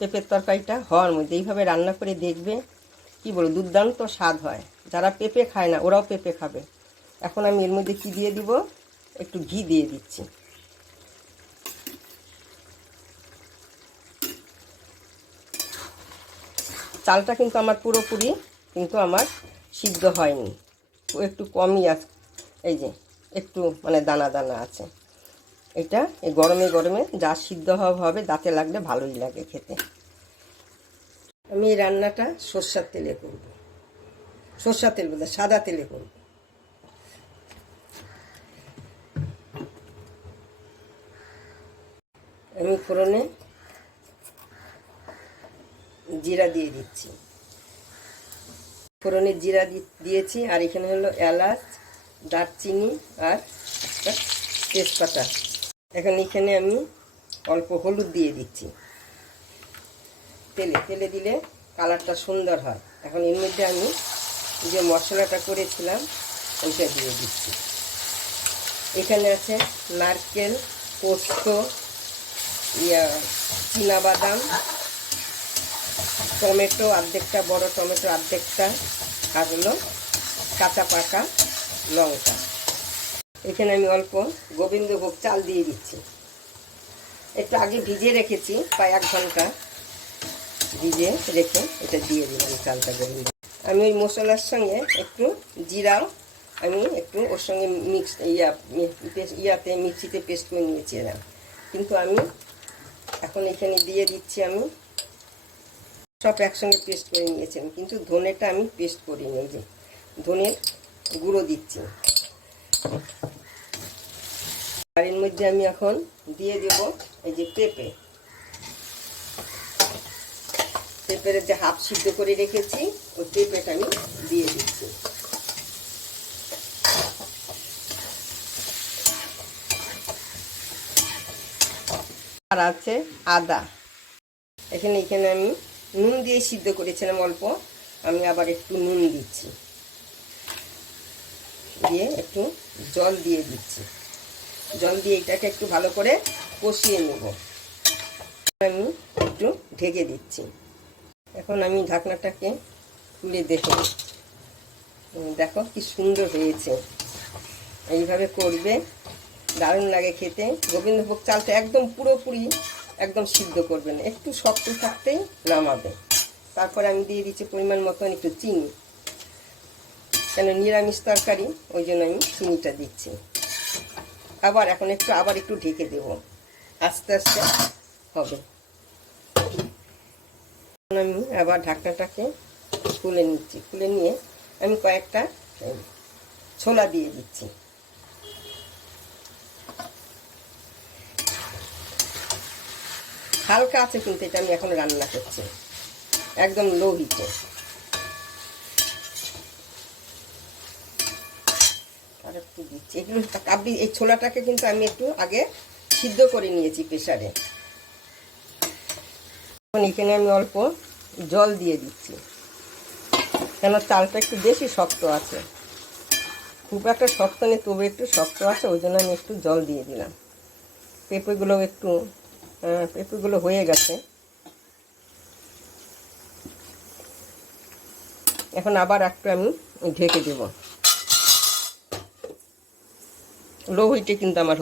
পেঁপের তরকারিটা হওয়ার মধ্যে। এইভাবে রান্না করে দেখবে, কি বলব, দুর্দান্ত স্বাদ হয়। যারা পেঁপে খায় না, ওরাও পেঁপে খাবে। এখন আমি এর মধ্যে কি দিয়ে দিব? একটু ঘি দিয়ে দিচ্ছি। চালটা কিন্তু আমার পুরোপুরি কিন্তু আমার সিদ্ধ হয়নি। একটু কমই আছে, এই যে, একটু মানে দানা দানা আছে। এটা, এই গরমে গরমে যা সিদ্ধ হবে, দাঁতে লাগলে ভালোই লাগে খেতে। আমি এই রান্নাটা সর্ষার তেলে করব। সর্ষার তেল বলতে সাদা তেলে করব। আমি ফোড়নে জিরা দিয়ে দিচ্ছি। ফোড়নে জিরা দিয়েছি, আর এখানে হলো এলাচ, দারচিনি, আর তেজপাতা। এখন এখানে আমি অল্প হলুদ দিয়ে দিচ্ছি। তেলে তেলে দিলে কালারটা সুন্দর হয়। এখন এর মধ্যে আমি যে মশলাটা করেছিলাম, ওইটা দিয়ে দিচ্ছি। এখানে আছে নারকেল, পোস্ত, ইয়া বাদাম টমেটো অর্ধেকটা বড় টমেটো অর্ধেকটা আর হলো কাঁচা পাকা লঙ্কা। এখানে আমি অল্প গোবিন্দভোগ চাল দিয়ে দিচ্ছি। একটু আগে ভিজে রেখেছি, প্রায় এক ঘণ্টা ভিজে রেখে এটা দিয়ে দিলাম চালটা গোবিন্দ আমি ওই মশলার সঙ্গে একটু জিরাও, আমি একটু ওর সঙ্গে মিক্স ইয়া পেস্ট- ইয়াতে, মিক্সিতে পেস্ট করে নিয়েছিলাম কিন্তু আমি এখন এখানে দিয়ে দিচ্ছি আমি সব একসঙ্গে পেস্ট করে নিয়েছিলাম কিন্তু ধনেটা আমি পেস্ট করিনি যে ধনের গুঁড়ো দিচ্ছি। এর মধ্যে আমি এখন দিয়ে দেব এই যে পেঁপে। পেঁপের যে হাফ সিদ্ধ করে রেখেছি, ওই পেঁপেটা আমি দিয়ে দিচ্ছি। আর আছে আদা। এখানে এখানে আমি নুন দিয়ে সিদ্ধ করেছিলাম অল্প, আমি আবার একটু নুন দিচ্ছি। দিয়ে একটু জল দিয়ে দিচ্ছি। জল দিয়ে এটাকে একটু ভালো করে কষিয়ে নেব। আমি একটু ঢেকে দিচ্ছি। এখন আমি ঢাকনাটাকে খুলে দেখে উম, দেখো কি সুন্দর হয়েছে। এইভাবে করবে দারুণ লাগে খেতে। গোবিন্দভোগ চালটা একদম পুরোপুরি একদম সিদ্ধ করবে না। একটু শক্ত থাকতেই নামাবে। তারপরে আমি দিয়ে দিচ্ছি পরিমাণ মতন একটু চিনি। কেন নিরামিষ তরকারি, ওই জন্য আমি চিনিটা দিচ্ছি। আবার এখন একটু, আবার একটু ঢেকে দেব। আস্তে আস্তে হবে। আমি আবার ঢাকনাটাকে খুলে নিচ্ছি। খুলে নিয়ে আমি কয়েকটা ছোলা দিয়ে দিচ্ছি। হালকা আছে কিন্তু এটা আমি এখন রান্না করছি। একদম লো হিটে আর একটু দিচ্ছি। এগুলো এই ছোলাটাকে কিন্তু আমি একটু আগে সিদ্ধ করে নিয়েছি প্রেশারে এখন এখানে আমি অল্প জল দিয়ে দিচ্ছি। কেন চালটা একটু বেশি শক্ত আছে। খুব একটা শক্ত নেই, তবে একটু শক্ত আছে, ওই জন্য আমি একটু জল দিয়ে দিলাম। পেঁপেগুলো একটু পেঁপেগুলো হয়ে গেছে। এখন আবার একটু আমি ঢেকে দেব। লো হিটে কিন্তু আমার